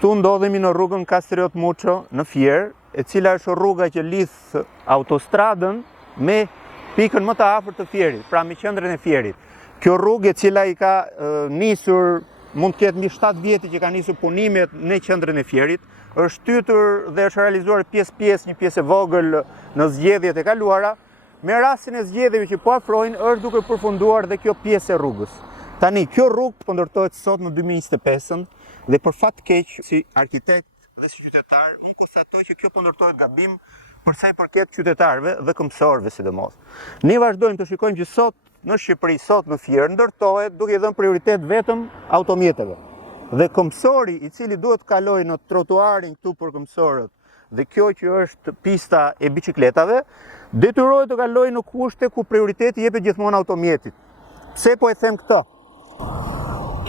Këtu ndodhemi në rrugën Kastriot Muço në Fier, e cila është rruga që lidh autostradën me pikën më të afërt të Fierit, pra me qendrën e Fierit. Kjo rrugë e cila i ka nisur, mund të ketë mbi 7 vjetë që ka nisur punimet në qendrën e Fierit, është shtytur dhe është realizuar pjesë-pjesë, një pjesë e vogël në zgjedhjet e kaluara. Me rastin e zgjedhjeve që po afrojnë, është duke përfunduar dhe kjo pjesë e rrugës. Tani, kjo rrugë po ndërtohet sot në 2025 dhe për fat keq si arkitekt dhe si qytetar, unë konstatoj që kjo po ndërtohet gabim për sa i përket qytetarëve dhe këmbësorëve sidomos. Ne vazhdojmë të shikojmë që sot në Shqipëri, sot në Fier, ndërtohet duke dhënë prioritet vetëm automjeteve. Dhe këmbësori i cili duhet të kalojë në trotuarin këtu për këmbësorët, dhe kjo që është pista e biçikletave, detyrohet të kalojë në kushte ku prioriteti jepet gjithmonë automjetit. Pse po e them këtë?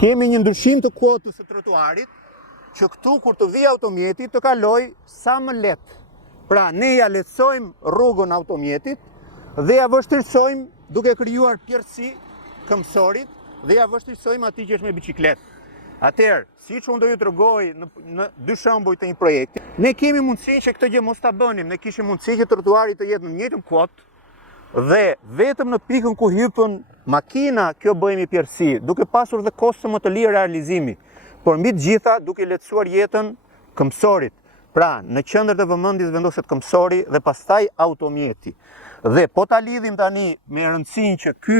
Kemi një ndryshim të kuotës së trotuarit, që këtu kur të vijë automjeti të kaloj sa më lehtë. Pra ne ja lehtësojmë rrugën automjetit dhe ja vështirësojmë duke krijuar pjerësi këmbësorit dhe ja vështirësojmë atij që është me biçikletë. Atëherë, siç unë do ju tregoj në dy shembuj të një projekti, ne kemi mundësinë që këtë gjë mos ta bënim, ne kishim mundësi që trotuari të jetë në njëjtën kuotë dhe vetëm në pikën ku hypën makina kjo bëhemi pjerësi, duke pasur dhe kosto më të lirë realizimi, por mbi të gjitha duke lehtësuar jetën këmbësorit. Pra, në qendër të vëmendjes vendoset këmbësori dhe pastaj automjeti. Dhe po ta lidhim tani me rëndësinë që ky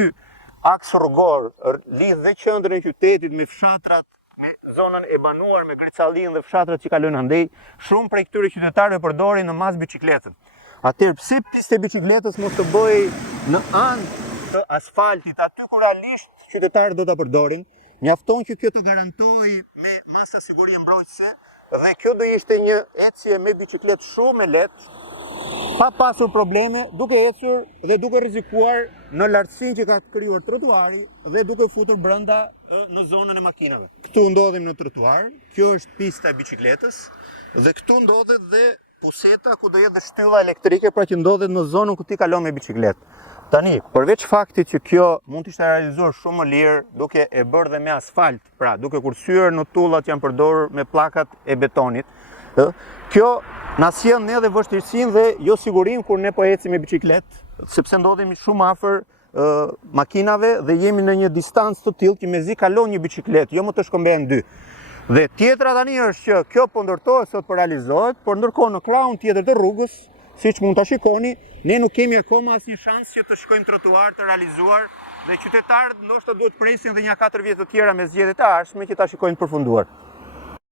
aks rrugor lidh dhe qendrën e qytetit me fshatrat, me zonën e banuar me Gricallin dhe fshatrat që kalojnë andej, shumë prej këtyre qytetarëve përdorin në mas biçikletën. Atëherë pse pista e biçikletës mos të bëj në anë të asfaltit, aty ku realisht qytetarët do ta përdorin? Mjafton që kjo të garantojë me masa siguri mbrojtëse dhe kjo do ishte një ecje me biçikletë shumë e lehtë, pa pasur probleme, duke ecur dhe duke rrezikuar në lartësinë që ka krijuar trotuari dhe duke futur brenda në zonën e makinave. Këtu ndodhim në trotuar, kjo është pista e biçikletës dhe këtu ndodhet dhe puseta ku do jetë dhe shtylla elektrike, pra që ndodhet në zonën ku ti kalon me biçikletë. Tani, përveç faktit që kjo mund të ishte realizuar shumë më lirë duke e bërë dhe me asfalt, pra duke kursyer në tullat që janë përdorur me pllakat e betonit, kjo na sjell ne dhe vështirësinë dhe jo sigurinë kur ne po ecim me biçikletë, sepse ndodhemi shumë afër makinave dhe jemi në një distancë të tillë që mezi kalon një biçikletë, jo më të shkëmbehen dy. Dhe tjetra tani është që kjo po ndërtohet sot po realizohet, por ndërkohë në krahun tjetër të rrugës, siç mund ta shikoni, ne nuk kemi akoma asnjë shans që të shkojmë trotuar të realizuar dhe qytetarët ndoshta duhet presin edhe një 4 vjet të tjera me zgjedhjet e ardhshme që ta shikojnë të përfunduar.